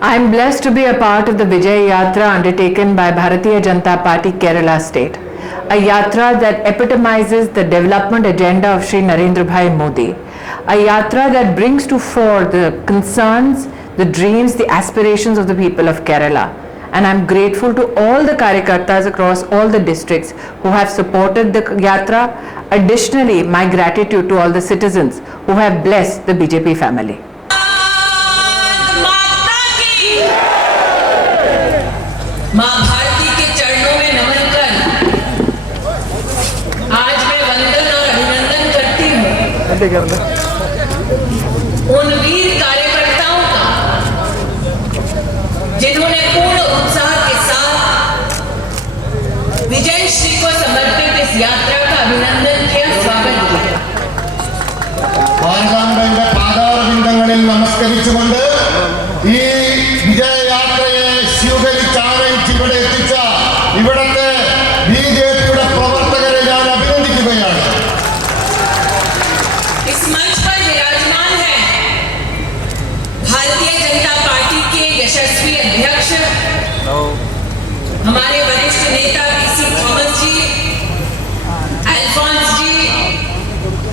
I am blessed to be a part of the Vijay Yatra undertaken by Bharatiya Janata Party Kerala State, a yatra that epitomizes the development agenda of Shri Narendra Bhai Modi, a yatra that brings to fore the concerns, the dreams, the aspirations of the people of Kerala. And I am grateful to all the Karyakartas across all the districts who have supported the yatra. Additionally, my gratitude to all the citizens who have blessed the BJP family. मां भारती के चरणों में नमन कर आज मैं वंदन और अभिनंदन करती हूँ उन वीर कार्यकर्ताओं का जिन्होंने पूर्ण उत्साह के साथ विजय श्री को समर्पित इस यात्रा का अभिनंदन किया, स्वागत किया। പാദാരവിന്ദങ്ങളിൽ നമസ്കരിച്ചുകൊണ്ട് ഈ വിജയയാത്രയെ സ്വീകരിച്ച് ഇവിടെ എത്തിച്ച ഇവിടത്തെ ബിജെപിയുടെ പ്രവർത്തകരെ ഞാൻ അഭിനന്ദിക്കുകയാണ്. इस मंच पर विराजमान है भारतीय जनता पार्टी के यशस्वी अध्यक्ष हमारे वरिष्ठ नेता पीसी थॉमस जी, अल्फोंस जी,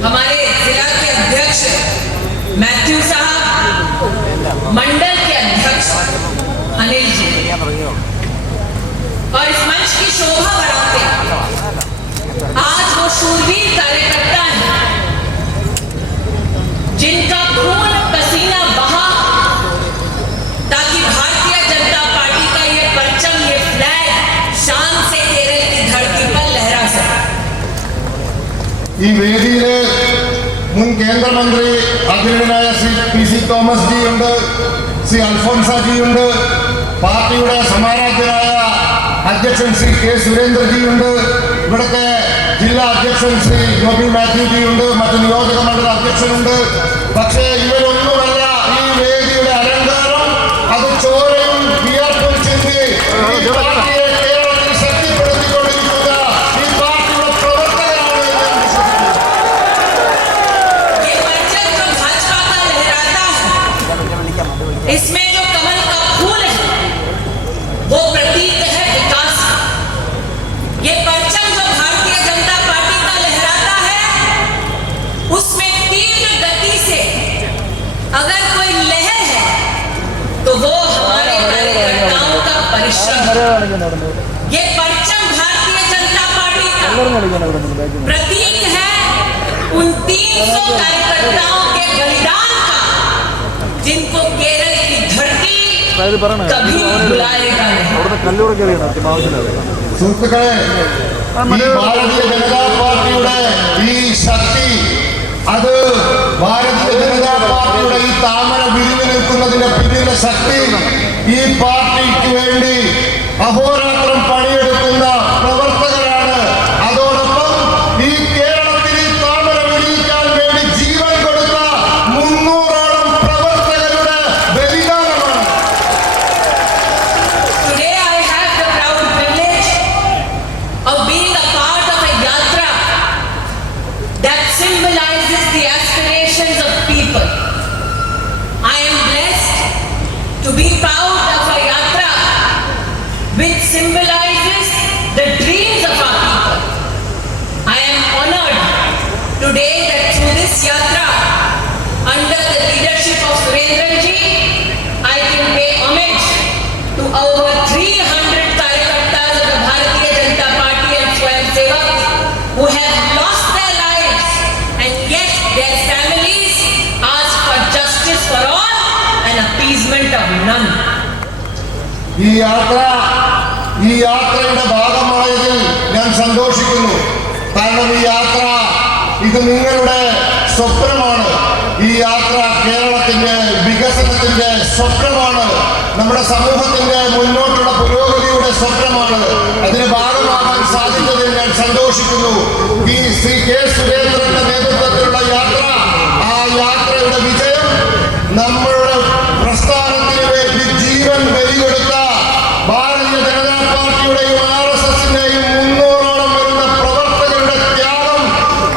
हमारे जिला के अध्यक्ष मैथ्यू साहब, मंडल के अध्यक्ष अनिल जी, और इस मंच की शोभा बढ़ाते आज वो शूरवीर कार्यकर्ता हैं जिनका खून पसीना बहा ताकि भारतीय जनता पार्टी का ये परचम, ये फ्लैग शान से केरल की धरती पर लहरा सके। ഈ വേദിയിലെ മുൻ കേന്ദ്രമന്ത്രി അഖിലേന്ത്യാ ശ്രീ പി.സി. തോമസ് ജി ഉണ്ട്, ശ്രീ അൽഫോൻസ ജി ഉണ്ട്, പാർട്ടിയുടെ സമാരാധ്യനായ അധ്യക്ഷൻ ശ്രീ കെ സുരേന്ദ്രജി ഉണ്ട്, ഇവിടുത്തെ ജില്ലാ അധ്യക്ഷൻ ശ്രീ ഗോപി മാത്യു ജി ഉണ്ട്, മറ്റ് നിയോജക മണ്ഡല അധ്യക്ഷനുണ്ട്. പക്ഷേ ഇവരൊന്നുമല്ല ഈ വേദിയുടെ അലങ്കാരം. അത് ചോരയും വിയർപ്പും ചിന്തി ഈ പാർട്ടിയെ കേരളത്തിൽ ശക്തിപ്പെടുത്തിക്കൊണ്ടിരിക്കുക ഈ പാർട്ടിയുടെ പ്രവർത്തകരാണ് എന്ന് ഞാൻ വിശ്വസിക്കുന്നു. इसमें जो कमल का फूल है वो प्रतीक है विकास। ये परचम जो भारतीय जनता पार्टी का लहराता है उसमें तीव्र गति से अगर कोई लहर है तो वो हमारे कार्यकर्ताओं का परिश्रम। ये परचम भारतीय जनता पार्टी का प्रतीक है उन 300 कार्यकर्ताओं के बलिदान का जिनको केरल की धरती कभी भुलाएगा नहीं। സുഹൃത്തുക്കളെ, ഈ ഭാരതീയ ജനതാ പാർട്ടിയുടെ ഈ ശക്തി, അത് ഭാരതീയ ജനതാ പാർട്ടിയുടെ ഈ താമര വിരിഞ്ഞു നിൽക്കുന്നതിന്റെ പിന്നിലെ ശക്തി ഈ പാർട്ടിക്ക് വേണ്ടി അഹോരാത്രം പണിയെടുക്കുന്ന പ്രവർത്തകരാണ്. അതോടൊപ്പം ഈ കേരളത്തിൽ ഈ താമര വിരിയിക്കാൻ വേണ്ടി ജീവൻ കൊടുത്ത 300ഓളം പ്രവർത്തകരുടെ ബലിദാനമാണ്. Today I have the proud privilege of being a part of a yatra that symbolizes the aspirations of people. I am blessed to be proud of a yatra which symbolizes the dreams of our people. I am honored today that through this yatra, under the leadership of Surendran ji, I can pay homage to over 300 Karyakartas of the Bharatiya Janata Party and Swayamsevaks who have lost their lives and yet their families ask for justice for all and appeasement of none. ഈ യാത്രയുടെ ഭാഗമായതിൽ ഞാൻ സന്തോഷിക്കുന്നു. കാരണം ഈ യാത്ര ഇത് നിങ്ങളുടെ സ്വപ്നമാണ്. ഈ യാത്ര കേരളത്തിന്റെ വികസനത്തിന്റെ സ്വപ്നമാണ്. നമ്മുടെ സമൂഹത്തിന്റെ മുന്നോട്ടുള്ള പുരോഗതിയുടെ സ്വപ്നമാണ്. അതിന് ഭാഗമാകാൻ സാധിച്ചതിൽ ഞാൻ സന്തോഷിക്കുന്നു. ഈ ശ്രീ കെ സുരേന്ദ്രന്റെ നേതൃത്വത്തിലുള്ള യാത്ര, ആ യാത്രയുടെ വിജയം നമ്മളുടെ പ്രസ്ഥാനത്തിന് വേണ്ടി ജീവൻ ബലികൊടുത്ത ഭാരതീയ ജനതാ പാർട്ടിയുടെയും RSSന്റെയും 300ഓളം വരുന്ന പ്രവർത്തകരുടെ ത്യാഗം,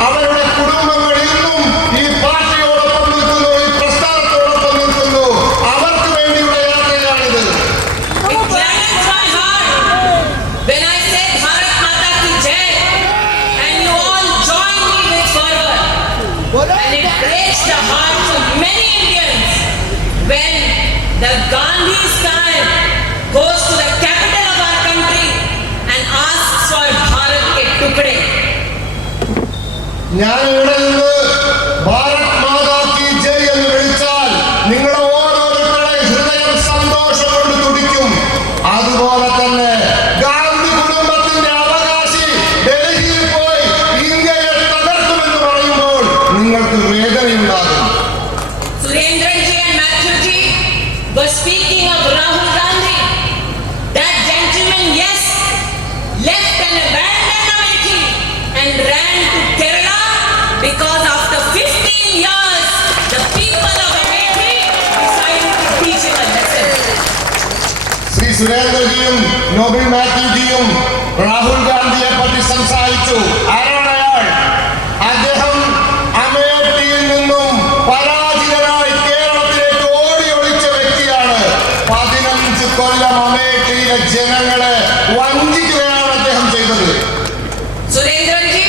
അവരുടെ കുടുംബങ്ങൾ ഇന്നും ഈ പാർട്ടിയോടൊപ്പം നിൽക്കുന്നു, ഈ പ്രസ്ഥാനത്തോടൊപ്പം നിൽക്കുന്നു. അവർക്ക് വേണ്ടിയുള്ള യാത്രയാണ് the Gandhi's time goes to the capital of our country and asks for Bharat ke tukde. ഞാൻ ഇവിടെ നിന്ന് ഭാരത് മാതാ കി ജയ് എന്ന് വിളിച്ചാൽ നിങ്ങളുടെ ഓരോരുത്തരുടെ ഹൃദയം സന്തോഷം കൊണ്ട് തുടിക്കും. അതുപോലെ തന്നെ ഗാന്ധി കുടുംബത്തിന്റെ അവകാശി ഡൽഹിയിൽ പോയി ഇന്ത്യയെ തകർക്കുമെന്ന് പറയുമ്പോൾ നിങ്ങൾക്ക് വേദനയുണ്ടാകും. Surendran ji and Matthew ji were speaking of Rahul Gandhi. That gentleman, yes, left and abandoned Amethi and ran to Kerala because after 15 years, the people of Amethi decided to teach him a lesson. Shri സുരേന്ദ്രജിയും Noble മാത്യുജിയും Rahul ഗാന്ധിയെ പറ്റി സംസാരിച്ചു. ആരാണ് അയാൾ? അദ്ദേഹം അമേഠിയിൽ നിന്നും പരാജിതനായി കേരളത്തിലേക്ക് ഓടി ഒളിച്ച വ്യക്തിയാണ്. 15 കൊല്ലം അമേഠിയിലെ ജനങ്ങളെ വഞ്ചിക്കുകയാണ് അദ്ദേഹം ചെയ്തത്. Surendran ji,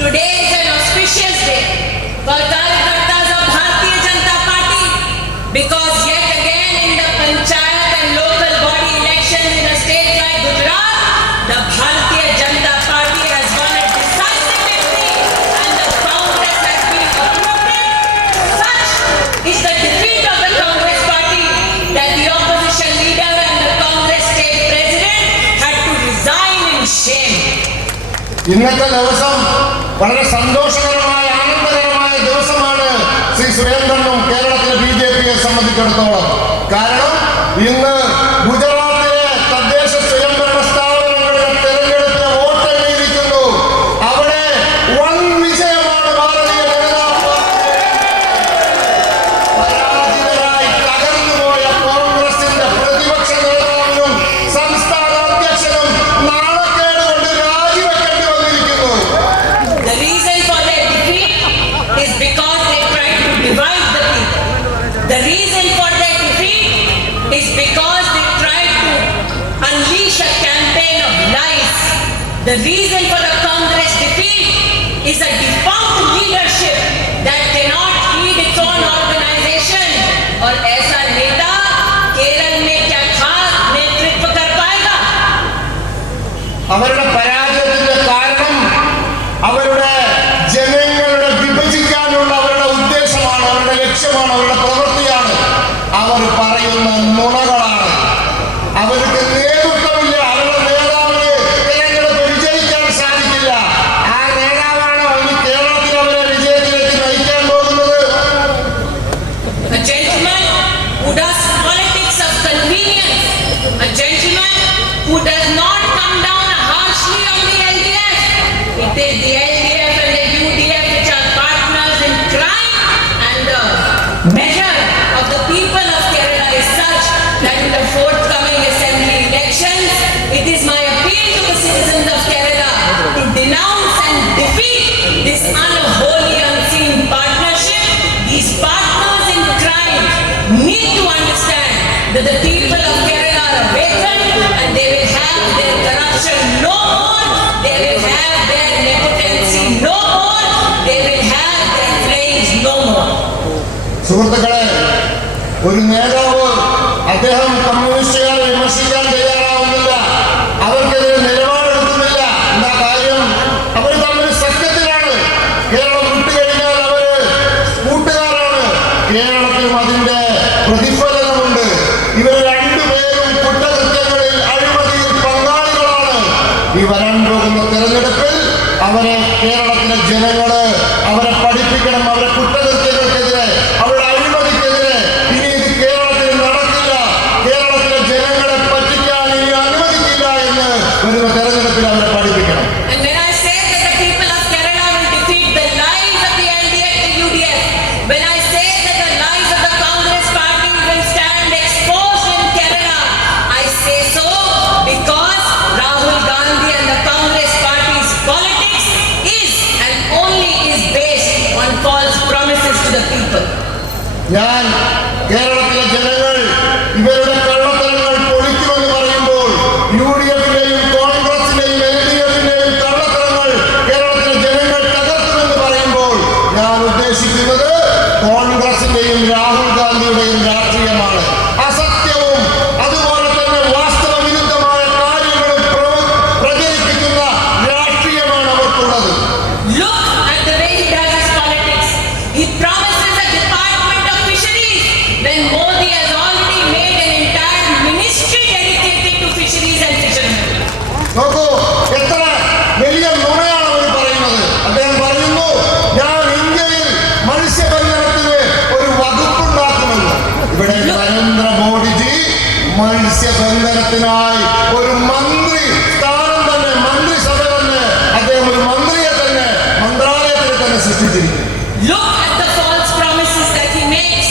today is an auspicious day for Karyakartas of Bharatiya Janata Party because yet again in the panchayat and local body elections in a state like Gujarat, the Bharatiya Janata Party has won a decisive victory and the Congress has been uprooted. Such is the defeat of the Congress party that the opposition leader and the Congress state president had to resign in shame. ഇന്നത്തെ ദിവസം വളരെ സന്തോഷകരമായ ആനന്ദകരമായ ദിവസമാണ് ശ്രീ സുരേന്ദ്രനും കേരളത്തിലെ BJPയെ സംബന്ധിച്ചിടത്തോളം. കാരണം ഇന്ന് ഗുജറാത്തിലെ തദ്ദേശ സ്വയംഭരണ സ്ഥാപനങ്ങളിലെ തെരഞ്ഞെടുപ്പിന് വോട്ടെണ്ണിയിരിക്കുന്നു. അവിടെ വൻ വിജയമാണ് ഭാരതീയ ജനതാ പാർട്ടി. പരാജിതരായി തകർന്നുപോയ കോൺഗ്രസിന്റെ പ്രതിപക്ഷ നേതാവിനും സംസ്ഥാന അധ്യക്ഷനും നാണക്കേട് കൊണ്ട് രാജിവെക്കേണ്ടി വന്നിരിക്കുന്നു. The reason for their defeat is because they tried to divide the people. The reason for their defeat is because they tried to unleash a campaign of lies. The reason for the Congress defeat is a defunct leadership that cannot lead its own organization. और ऐसा नेता केरल में क्या खास नेतृत्व कर पाएगा? അവരുടെ പരാജയത്തിന്റെ കാരണം അവരുടെ ജനങ്ങളുടെ വിഭജിക്കാനുള്ള അവരുടെ ഉദ്ദേശമാണ്, അവരുടെ ലക്ഷ്യമാണ്, അവരുടെ പ്രവൃത്തിയാണ്. അവർ പറയുന്ന നുണകളാണ്. അവർക്ക് നേതൃത്വമില്ല. അവരുടെ നേതാവിന് തെരഞ്ഞെടുപ്പ് വിജയിക്കാൻ സാധിക്കില്ല. ആ നേതാവാണോ ഇനി കേരളത്തിൽ അവരെ വിജയത്തിലേക്ക് നയിക്കാൻ പോകുന്നത്? A gentleman who does politics of convenience, a gentleman who does not come down harshly on the LDF. It is the LDF and the UDF which are partners in crime, and the measure of the people of Kerala is such that in the forthcoming assembly elections, it is my appeal to the citizens of Kerala to denounce and defeat this unholy, unseen partnership. These partners in crime need to understand that the people of Kerala are awakened and they will have their corruption no more, they will have their nepotency no more, they will have their flames no more. സുഹൃത്തുക്കളെ, ഒരു നേതാവ് അദ്ദേഹം കമ്മ്യൂണിസ്റ്റുകാരെ വിമർശിക്കാൻ തയ്യാറാവുന്നില്ല. അവർക്കെതിരെ നിലപാടെടുക്കുന്നില്ല. എന്താ കാര്യം? അവർ തമ്മിൽ സഖ്യത്തിലാണ്. കേരളം വിട്ടുകഴിഞ്ഞാൽ അവര് കൂട്ടുകാരാണ്. കേരളത്തിലും അതിന്റെ പ്രതിഫലനമുണ്ട്. ഇവർ രണ്ടുപേരും കുറ്റകൃത്യങ്ങളിൽ അഴിമതിയിൽ പങ്കാളികളാണ്. ഈ വരാൻ പോകുന്ന തെരഞ്ഞെടുപ്പിൽ അവരെ കേരളത്തിലെ ജനങ്ങള് അവരെ പഠിപ്പിക്കണം. അവരെ കുറ്റകൃത്യങ്ങൾക്കെതിരെ, അവരുടെ അഴിമതിക്കെതിരെ ഇനി ഇത് കേരളത്തിൽ നടക്കില്ല, കേരളത്തിലെ ജനങ്ങളെ പറ്റിക്കാൻ ഇനി അനുവദിക്കില്ല എന്ന് വരുന്ന തെരഞ്ഞെടുപ്പിൽ അവരെ പഠിപ്പിക്കണം. And when I say that the people of Kerala will defeat the lies of the LDF and UDF, when I say that the lies of the Congress party will stand exposed in Kerala, I say so because Rahul Gandhi and the Congress party's politics is and only is based on false മത്സ്യബന്ധനത്തിനായി ഒരു മന്ത്രി സ്ഥാനം തന്നെ, മന്ത്രിസഭ തന്നെ, അദ്ദേഹം ഒരു മന്ത്രിയെ തന്നെ മന്ത്രാലയത്തിൽ തന്നെ സൃഷ്ടിച്ചിരിക്കുന്നു. Look at the false promises that he makes.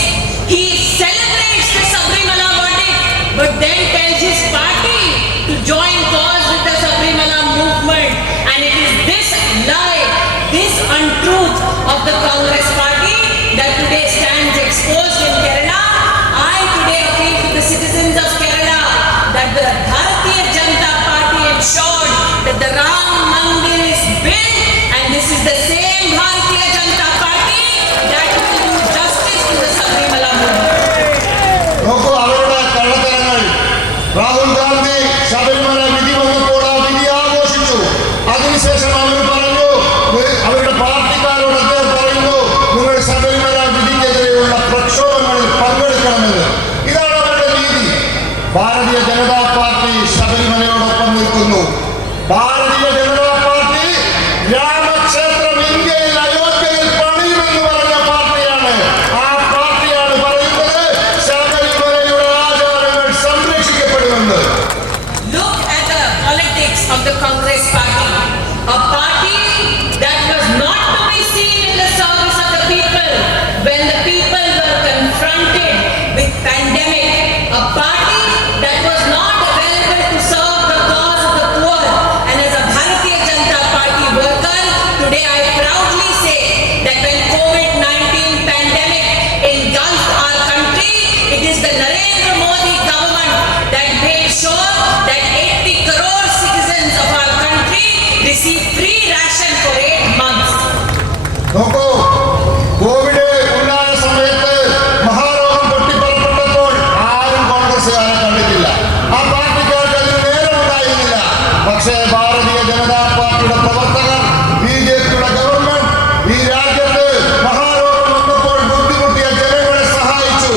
He celebrates the Sabrimala verdict, but then tells his party to join cause with the Sabrimala movement. And it is this lie, this untruth of the Congress party that today stands exposed in Kerala. I today appeal to the citizens of Kerala that the Bharatiya Janata Party ensured that the Ram Mandir is built, and this is the same Bharatiya Janata Party that will do justice to the Sabrimala movement. നോക്കൂ അവരുടെ കള്ളത്തരങ്ങൾ. രാഹുൽ ഗാന്ധി ശബരിമല വിധി വന്നപ്പോൾ ആ വിധി ആഘോഷിച്ചു. അതിനുശേഷം അവർ പറഞ്ഞു, അവരുടെ പാർട്ടിക്കാരോട് അദ്ദേഹം പറയുന്നു, നിങ്ങൾ ശബരിമല വിധിക്കെതിരെയുള്ള പ്രക്ഷോഭങ്ങളിൽ പങ്കെടുക്കണമെന്ന്. ഇതാണ് അവരുടെ രീതി. ഭാരതീയ ജനതാ പാർട്ടി ശബരിമലയോടൊപ്പം നിൽക്കുന്നു. ഭാരതീയ ജനതാ പാർട്ടി രാമക്ഷേത്രം ഇന്ത്യയിൽ അയോധ്യയിൽ പണിയുമെന്ന് പറഞ്ഞ പാർട്ടിയാണ്. ആ പാർട്ടിയാണ് പറയുന്നത് ശബരിമലയുടെ ആചാരങ്ങൾ സംരക്ഷിക്കപ്പെടുമെന്ന്. Look at the politics of the Congress party, a party that was not to be seen in the service of the people when the people were confronted with pandemic, a party that was not available to serve the cause of the poor. And as a Bharatiya Janata Party worker, today I proudly say that when COVID-19 pandemic engulfed our country, it is the Narendra Modi government that made sure that 80 crore citizens of our country receive free ration for 8 months. നോക്കൂ, Covid ഉണ്ടായ സമയത്ത് മഹാരോഗം പൊട്ടിപ്പുറപ്പെട്ടപ്പോൾ ആരും കോൺഗ്രസുകാരെ കണ്ടിട്ടില്ല. ആ പാർട്ടിക്കാർക്ക് അതിന് നേരമുണ്ടായിരുന്നില്ല. പക്ഷേ ഭാരതീയ ജനതാ പാർട്ടിയുടെ പ്രവർത്തകർ, ബിജെപിയുടെ ഗവൺമെന്റ് ഈ രാജ്യത്ത് മഹാരോഗം വന്നപ്പോൾ ബുദ്ധിമുട്ടിയ ജനങ്ങളെ സഹായിച്ചു.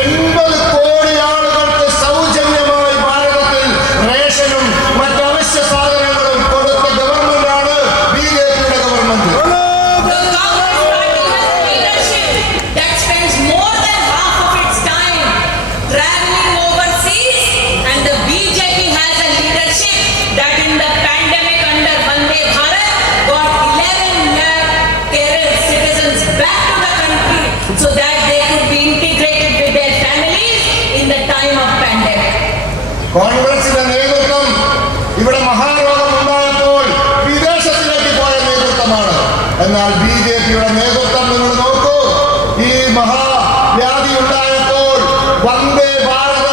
80 കോടി ആളുകൾക്ക് സൗജന്യമായി ഭാരതത്തിൽ റേഷനും മറ്റ് അവശ്യ സാധനങ്ങളും കൊടുത്ത ഗവൺമെന്റാണ് ബിജെപിയുടെ government. The Congress party has leadership that spends more than half of its time traveling overseas, and the BJP has a leadership that in the pandemic under Vande Bharat got 11 lakh Kerala citizens back to the country so that they could be integrated with their families in the time of pandemic. കോൺഗ്രസിന്റെ നേതൃത്വം ഇവിടെ മഹാരോഗം ഉണ്ടായപ്പോൾ വിദേശത്തിലേക്ക് പോയ നേതൃത്വമാണ്. എന്നാൽ ബിജെപിയുടെ നേതൃത്വം നിങ്ങൾ നോക്കൂ, ഈ മഹാവ്യാധി ഉണ്ടായപ്പോൾ വന്ദേ ഭാരത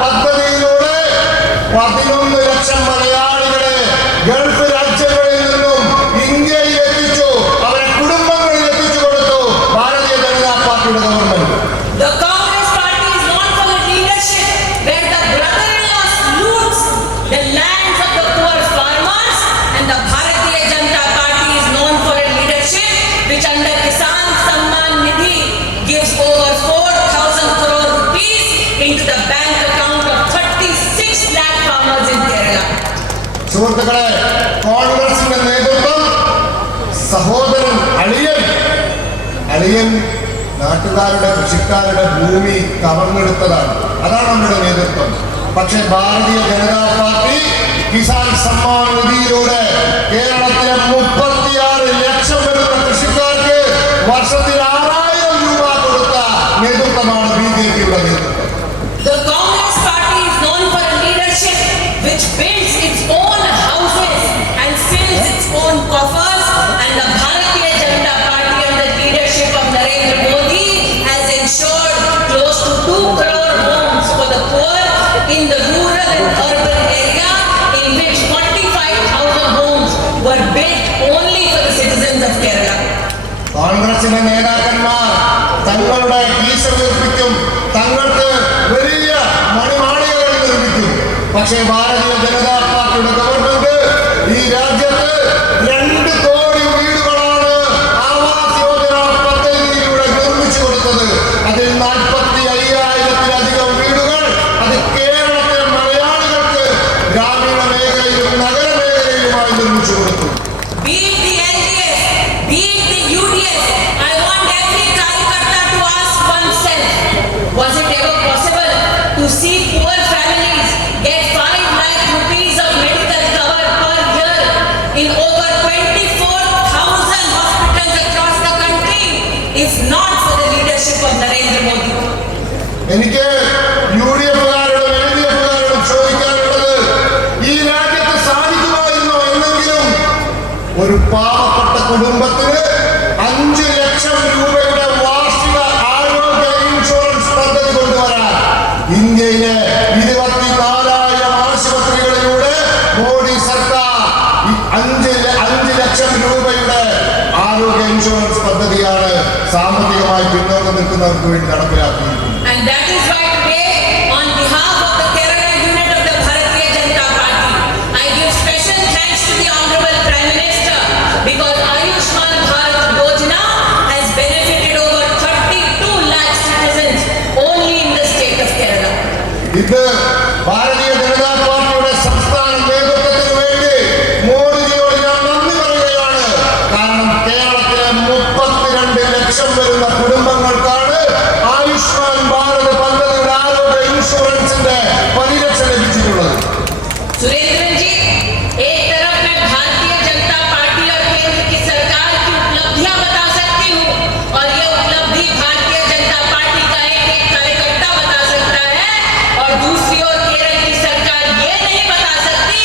പദ്ധതിയിലൂടെ 11 ലക്ഷം മലയാളികളെ ഗൾഫ് രാജ്യങ്ങളിൽ നിന്നും ഇന്ത്യയിൽ എത്തിച്ചു, അവരെ കുടുംബങ്ങളിൽ എത്തിച്ചു കൊടുത്തു ഭാരതീയ ജനതാ പാർട്ടിയുടെ government. The Congress party is known for the leadership where the brother-in-law loots the lands of the poor farmers, and the Bharatiya Janata Party is known for a leadership which under Kisan Samman Nidhi gives over 4,000 crore rupees into the bank account of 36 lakh farmers in Kerala. സുഹൃത്തുക്കളെ, കോൺഗ്രസിന്റെ നേതൃത്വം സഹോദരൻ അളിയൻ നാട്ടുകാരുടെ കൃഷിക്കാരുടെ ഭൂമി കവർന്നെടുത്തതാണ്. അതാണ് നമ്മുടെ നേതൃത്വം. പക്ഷേ ഭാരതീയ ജനതാ പാർട്ടി കിസാൻ സമ്മാൻ നിധിയിലൂടെ കേരളത്തിലെ 36 ലക്ഷം വരുന്ന കൃഷിക്കാർക്ക് വർഷത്തിൽ 6000 രൂപ കൊടുത്ത നേതൃത്വമാണ് ബിജെപിയുടെ നേതൃത്വം. The Congress party is known for a leadership which builds its own houses and fills its own coffers, and the Bharatiya Janata Party under the leadership of Narendra Modi has ensured close to 2 crore homes for the poor in the rural and urban area, in which 45,000 homes were built only for the citizens of Kerala. കോൺഗ്രസിന്റെ നേതാക്കന്മാർ തങ്ങളുടെ കീശ നിർമ്മിക്കും, തങ്ങൾക്ക് വലിയ മണിമാളികകൾ നിർമ്മിക്കും. പക്ഷേ ഭാരതീയ ജനതാ പാർട്ടിയുടെ government ഈ രാജ്യത്ത് 2 കോടി വീടുകളാണ് ആവാസ് യോജന പദ്ധതിയിലൂടെ നിർമ്മിച്ചു കൊടുത്തത്. അതിൽ 45,000-ലധികം വീടുകൾ അത് കേരളത്തിലെ മലയാളികൾക്ക് ഗ്രാമീണ മേഖലയിലും നഗരമേഖലയിലുമായി നിർമ്മിച്ചു കൊടുത്തു. Be it the LDF, be it the UDF, I want every Karyakarta to ask oneself, was it ever possible to see poor families ഒരു പാവപ്പെട്ട കുടുംബത്തിന് 5 ലക്ഷം രൂപയുടെ വാർഷിക ആരോഗ്യ ഇൻഷുറൻസ് പദ്ധതി കൊണ്ടുവരാൻ ഇന്ത്യയിലെ 24,000 ആശുപത്രികളിലൂടെ മോഡി സർക്കാർ 5 ലക്ഷം രൂപയുടെ ആരോഗ്യ ഇൻഷുറൻസ് പദ്ധതിയാണ് സാമ്പത്തികമായി പിന്നോക്കം നിൽക്കുന്നവർക്ക് വേണ്ടി നടപ്പിലാക്കിയിരിക്കുന്നത്. And that is why today, on behalf of the Kerala unit of the Bharatiya Janata Party, I give special thanks to the Honorable Prime Minister because Ayushman Bharat Yojana has benefited over 32 lakh citizens only in the state of Kerala. ഇത് ഭാരതീയ ജനതാ പാർട്ടിയുടെ സംസ്ഥാന നേതൃത്വത്തിന് വേണ്ടി മോഡിജിയോട് ഞാൻ നന്ദി പറയുകയാണ്. കാരണം കേരളത്തിലെ 32 ലക്ഷം വരുന്ന കുടുംബങ്ങൾക്കാണ് ആയുഷ്മാൻ ഭാരത് പദ്ധതിയുടെ ആരോഗ്യ ഇൻഷുറൻസിന്റെ പരിരക്ഷ ലഭിച്ചിട്ടുള്ളത്. सुरेंद्र जी, एक तरफ मैं भारतीय जनता पार्टी और केंद्र की सरकार की उपलब्धियां बता सकती हूँ और ये उपलब्धि भारतीय जनता पार्टी का एक कार्यकर्ता बता सकता है, और दूसरी ओर केरल की सरकार ये नहीं बता सकती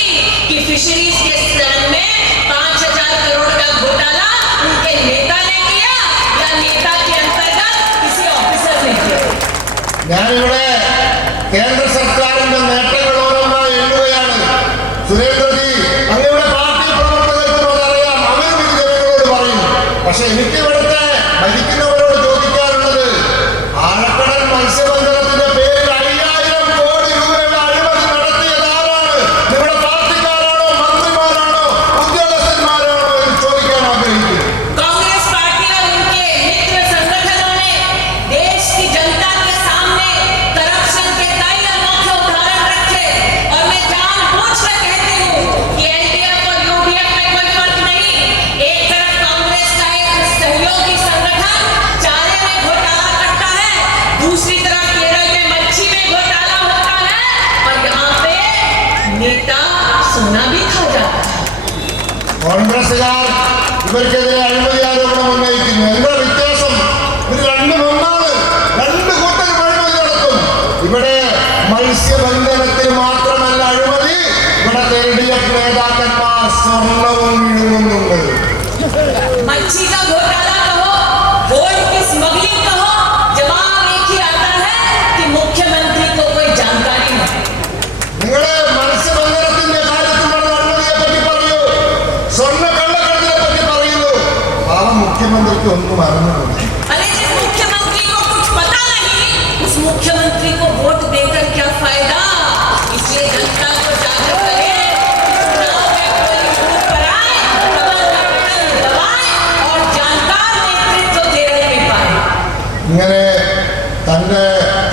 कि फिशरीज के स्कैम में 5,000 करोड़ का घोटाला उनके नेता ने किया या नेता के अंतर्गत किसी ऑफिसर ने किया. ഞാനിവിടെ കേന്ദ്ര സർക്കാരിന്റെ നേട്ടങ്ങൾ ഓരോന്നായി എണ്ണുകയാണ്. സുരേന്ദ്രജി, അങ്ങയുടെ പാർട്ടി പ്രവർത്തകർക്ക് അതറിയാം, അവരും ഇത് ജനങ്ങളോട് പറയും. പക്ഷെ എനിക്ക് ഇവിടുത്തെ ഭരിക്കുന്നവരോട് ചോദിക്കാനുള്ളത്, ആഴക്കടൽ മത്സ്യബന്ധനത്തിന്റെ പേരിൽ 5000 കോടി രൂപയുടെ അഴിമതി നടത്തിയത് ആരാണ്? നിങ്ങളുടെ പാർട്ടിക്കാരാണോ, മന്ത്രിമാരാണോ, ഉദ്യോഗസ്ഥന്മാരാണോ എന്ന് ചോദിക്കാൻ ആഗ്രഹിക്കുന്നു. कांग्रेस पार्टी और उनके मित्र संगठनों ने देश की जनता के सामने करप्शन के कई अनोखे उदाहरण रखे, और मैं जानबूझकर कहती हूँ कि एलडीएफ और यूडीएफ में कोई फर्क नहीं. एक तरफ कांग्रेस का एक सहयोगी संगठन चारे में घोटाला करता है, दूसरी तरफ केरल में मच्छी में घोटाला होता है, और यहाँ पे नेता सोना भी खा जाता है. കോൺഗ്രസുകാർ ഇവർക്കെതിരെ അഴിമതി ആരോപണം ഉന്നയിക്കുന്നു. എന്താ വ്യത്യാസം? ഇത് രണ്ടും ഒന്നാണ്. രണ്ട് കൂട്ടരും അഴിമതി നടത്തും. ഇവിടെ മത്സ്യബന്ധനത്തിന് മാത്രമല്ല അഴിമതി, ഇവിടെ LDF നേതാക്കന്മാർ സ്വർണവും വിഴുങ്ങുന്നുണ്ട്. मच्छी का घोटाला कहो, गोल्ड की स्मगलिंग कहो, जवाब एक ही आता है कि मुख्यमंत्री को कोई जानकारी नहीं. നിങ്ങള് മത്സ്യബന്ധനത്തിന്റെ കാര്യത്തിൽ നടന്ന അഴിമതിയെ പറ്റി പറയൂ, സ്വർണ്ണ കള്ളക്കടത്തിനെ പറ്റി പറയുന്നു. പാവം മുഖ്യമന്ത്രിക്ക് ഒന്നും അറിഞ്ഞിട്ടില്ല. अरे जिस मुख्यमंत्री को कुछ पता नहीं, उस मुख्यमंत्री को वोट देकर क्या फायदा. इसलिए जनता को जागरूक करें, चुनाव में कोई वोट पर आए, कमल का बटन दबाए और जानकार नेतृत्व केरल में पाए. ഇങ്ങനെ തന്റെ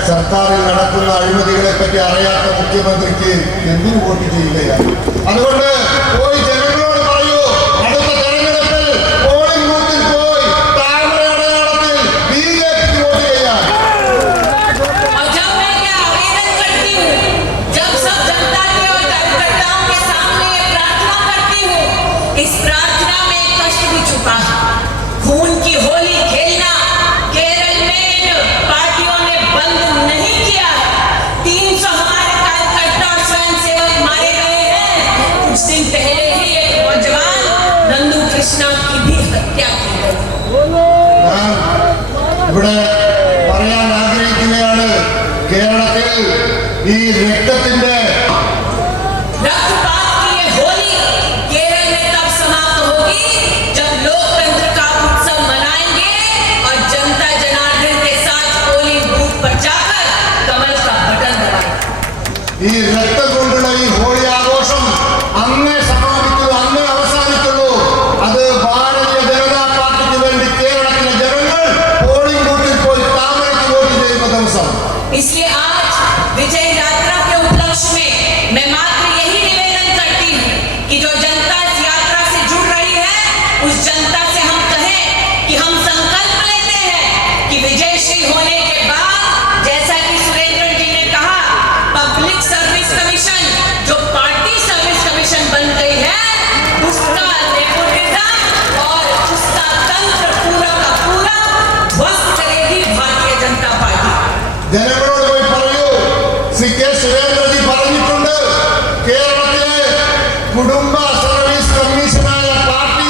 സർക്കാരിൽ നടക്കുന്ന അഴിമതികളെ പറ്റി അറിയാത്ത മുഖ്യമന്ത്രിക്ക് എന്തിനു വോട്ട് ചെയ്യുകയാണ്? അതുകൊണ്ട് പോയി ജനങ്ങളോട് പറയൂ, അടുത്ത തെരഞ്ഞെടുപ്പിൽ പോളിംഗ് ബൂത്തിൽ പോയി താമര അടയാളത്തിൽ BJPക്ക് വോട്ട് ചെയ്യാൻ. और जब मैं ये आवेदन करती हूँ, जब सब जनता के और कार्यकर्ताओं के सामने ये प्रार्थना करती हूँ, इस प्रार्थना में एक कष्ट भी छुपा है. खून की होली खेलना केरल में इन पार्टियों ने बंद नहीं किया. 300 हमारे कार्यकर्ता और स्वयंसेवक मारे गए हैं. कुछ दिन पहले ही एक नौजवान नंदू कृष्णा की भी हत्या की गई. ഞാൻ ഇവിടെ പറയാൻ ആഗ്രഹിക്കുകയാണ്, കേരളത്തിൽ ഈ രക്തത്തിന്റെ रक्तपात की ये होली केरल में तब समाप्त होगी जब लोकतंत्र का उत्सव मनाएंगे और जनता जनार्दन के साथ पोलिंग बूथ पर जाकर कमल का बटन दबाएंगे. ഈ രക്തം കൊണ്ടുള്ള ഈ ഹോളി ആഘോഷം അന്നേ സമാപിക്കുള്ളൂ, അന്നേ അവസാനിക്കുള്ളൂ. അത് ഭാരതീയ ജനതാ പാർട്ടിക്ക് വേണ്ടി കേരളത്തിലെ ജനങ്ങൾ പോളിംഗ് ബൂത്തിൽ പോയി താമരയ്ക്ക് വോട്ട് ചെയ്യുന്ന ദിവസം. इसलिए आज विजय यात्रा के उपलक्ष्य में मैं मात्र यही निवेदन करती हूँ कि जो जनता इस यात्रा से जुड़ रही है, उस जनता से हम कहें कि हम संकल्प लेते हैं कि विजयश्री होने के बाद, जैसा कि सुरेंद्र जी ने कहा, पब्लिक सर्विस कमीशन जो पार्टी सर्विस कमीशन बन गई है, उसका नेपोटिज्म और उसका तंत्र पूरा का पूरा ध्वस्त करेगी भारतीय जनता पार्टी. ജനങ്ങളോട് പോയി പറയൂ, ശ്രീ കെ സുരേന്ദ്രജി പറഞ്ഞിട്ടുണ്ട്, കേരളത്തിലെ കുടുംബ സർവീസ് കമ്മീഷനായ പാർട്ടി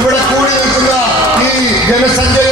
ഇവിടെ കൂടി നിൽക്കുന്ന ഈ ജനസഞ്ചയ